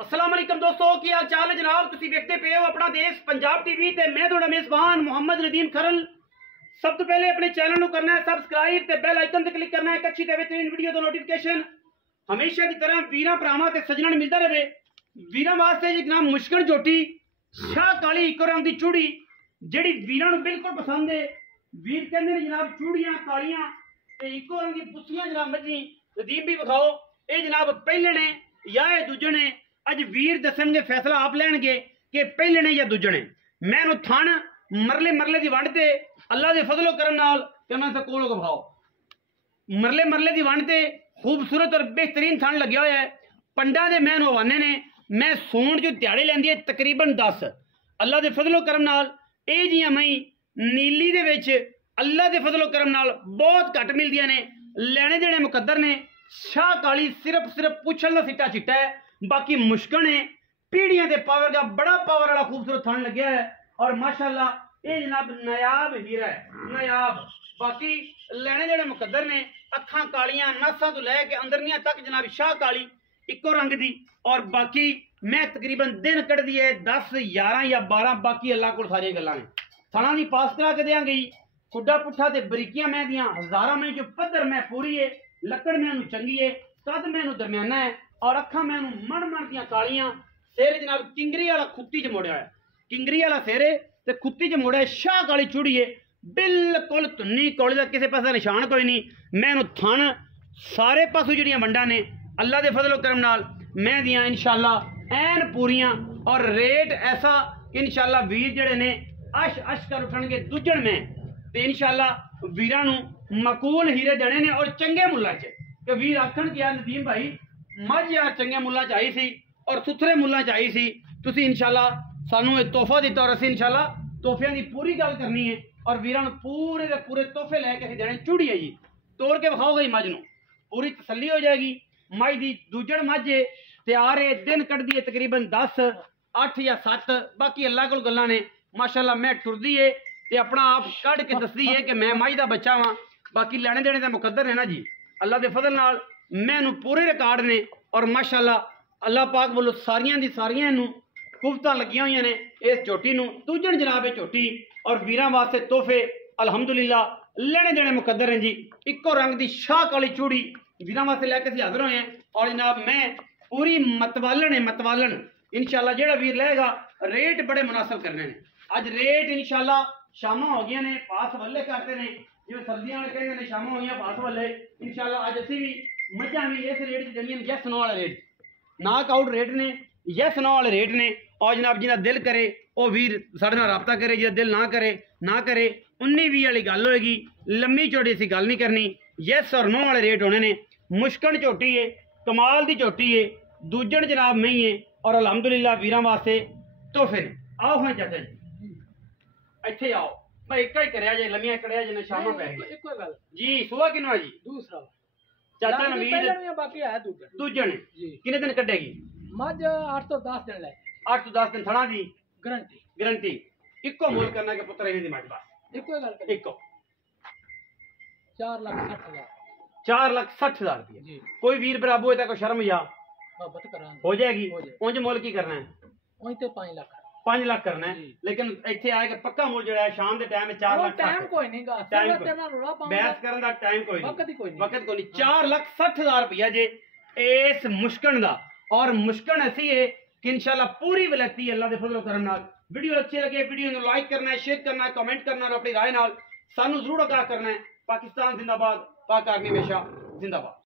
अस्सलाम वालेकुम दोस्तों, की हाल चाल है जनाब। तुसी देखते पे हो अपना देश पंजाब टीवी ते मैं थोड़ा मेजबान मोहम्मद नदीम खरल। सब तो पहले अपने चैनल को करना है सबसक्राइब ते बेल आइकन ते क्लिक करना है अच्छी ते बेहतरीन वीडियो दा नोटिफिकेशन हमेशा की तरह वीरा भरावां ते सजणन मिलता रहे। वीरा वास्ते जनाब मुश्किल झोटी शाह काली इको रंग की चूड़ी जेड़ी वीरा नूं बिल्कुल पसंद है। वीर कहंदे ने जनाब चूड़ियां कालियां ते इको रंग की पुस्सियां जनाब मजी नदीम भी विखाओ। ये जनाब पहले ने या दूजे ने अज वीर दसणगे, फैसला आप लैणगे कि पहले ने या दूजे ने। मैं थण मरले मरले की वंड ते अल्लाह के फजलो करम नाल ते उन्हां दे कोलों विखाओ। मरले मरले की वंड ते खूबसूरत और बेहतरीन थण लग्या होया है। पंडा दे मैं हवाने ने मैं सूण जो दिहाड़ी लैंदी है तकरीबन 10। अल्लाह के फजलो करम नाल ये जियां मई नीली दे विच अल्लाह के फजलो करम नाल बहुत घट मिलदियां ने। लैने देने मुकद्दर ने। शाह काली सिर्फ पुछल का सिट्टा चिट्टा है, बाकी मुश्किल है। पीढ़ियां के पावर का बड़ा पावर वाला खूबसूरत थन लग्या है और माशाअल्लाह ये जनाब नायाब हीरा है, नायाब। बाकी लैने देने मुकद्दर ने। अखां कालियां नासा तो लैके अंदरनियां तक जनाब शाह काली इको रंग दी। और बाकी मैं तकरीबन दिन कढ़दी है 10, 11 या 12। बाकी अल्लाह को सारी गल्लां ने। थणा की पास करा के देंगे खुडा पुट्ठा ते बरीकियां मैं दियां हजारा में जो पद्धर मैं पूरी है। लकड़ मैनू चंगी है, कद मैनू दरम्याना है और अखा मैनू मण मण दियां कालियां। सिर जनाब किंगरी वाला खुत्ती च मोड़िया है, किंगरी वाला सिर ते खुत्ती च मोड़िया। शाह काली चूड़ी है बिल्कुल धुन्नी कौली का किसी पासे निशान कोई नहीं। मैनू थण सारे पासों जड़ियां वंडा ने अल्लाह के फजलो करम नाल मैं दियां इंशाअल्लाह ऐन पूरियां। और रेट ऐसा इंशाअल्लाह वीर जड़े ने अश अश कर उठणगे दूजण में ते इंशाअल्लाह वीरां नू मकूल हीरे देने ने और चंगे मुल्ला च। कि वीर आखण कि यार नदीम भाई मझ यार चंगे मुल्ला च आई सी और सुथरे मुल्ला च आई सी। तुसीं इंशाअल्लाह सानू एक तोहफा दिता और असीं इंशाअल्लाह तोहफियां की पूरी गल करनी है और वीरां नू पूरे के पूरे तोहफे लैके असीं देने। चूड़ी है जी, तोड़ के विखाओ गई मझ नू, पूरी तसल्ली हो जाएगी। मझ दी दूजड़ मझ तैयार है, दिन कढ़दी है तकरीबन 10, 8 या 7। बाकी अल्लाह कोल गल्लां ने। माशाअल्लाह मैं टुरदी है ते अपना आप कढ़ के दसदी है कि मैं मझ दा बच्चा वां। बाकी लैने देने का मुकद्दर है ना जी। अल्लाह के फजल नाल मैनू पूरे रिकॉर्ड ने और माशाअल्लाह अल्लाह पाक बोलो सारियां दी सारियां नू कुफ्तां लगियां हुई ने इस झोटी नू। दूजण जनाब झोटी और वीरां वास्ते तोहफे अल्हम्दुलिल्लाह लेने देने मुकद्दर हैं जी। इको रंग की शाह काली चूड़ी वीरां वास्ते लैके असीं हाज़र होए हैं। और जनाब मैं पूरी मतवालन है, मतवालन इंशाअल्लाह जेड़ा वीर लेगा रेट बड़े मुनासिब करने ने। अज रेट इंशाअल्लाह शामां हो गई ने पास वल्ले करते हैं जिवें सर्दियां वाले कहंदे ने शामां होईयां पास वल्ले। इंशाअल्लाह अज असीं भी मझां भी इस रेट च देनियां यस नो वाले रेट, नाक आउट रेट ने, यस नो वाले रेट ने। और जनाब जिहदा दिल करे वो वीर साडे नाल राबता करे, जिहदा दिल ना करे ना करे। 19-20 वाली गल होएगी, लम्मी चौड़ी असीं गल नहीं करनी। यस और नो वाले रेट होने ने। मुश्किल झोटी है, कमाल की झोटी है, दूजण जनाब नहीं है और अलहमदुलिल्लाह वीरां वास्ते तोहफे ने। आओ हां चाचा जी ਇੱਥੇ आओ मैं एक ही करिया जे लम्मियां करिया जे शामां पै गई इको गल जी। सुबह किनवा जी दूसरा चाचा नवीद बाकी है दूजण जी। कितने दिन कटेगी मझ 8 तो 10 दिन ले 8 तो 10 दिन थणा दी गारंटी गारंटी। इको मोल करना के पुत्र ही दी मझ बस इको गल इको 4,60,000 4,60,000 रुपये। कोई वीर बराबो है कोई शर्म या बात करा हो जाएगी। उंज मोल की करना है उंज ते 5 लाख 5 लाख करना है। लेकिन इत्थे आए कि पक्का मुल जो है शाम के टाइम 4 लाख टाइम कोई नहीं गा बहस करने का टाइम कोई नहीं, वक्त कोई नहीं। 4,60,000 रुपया जे इस मुश्किल का। और मुश्किल ऐसी है कि इंशाल्लाह पूरी वलैती अल्लाह के फजल करम नाल। वीडियो अच्छी लगे वीडियो को लाइक करना है, शेयर करना है, कमेंट करना है और अपनी राय नाल सानू जरूर आगाह करना है। पाकिस्तान जिंदाबाद, पाक आर्मी हमेशा जिंदाबाद।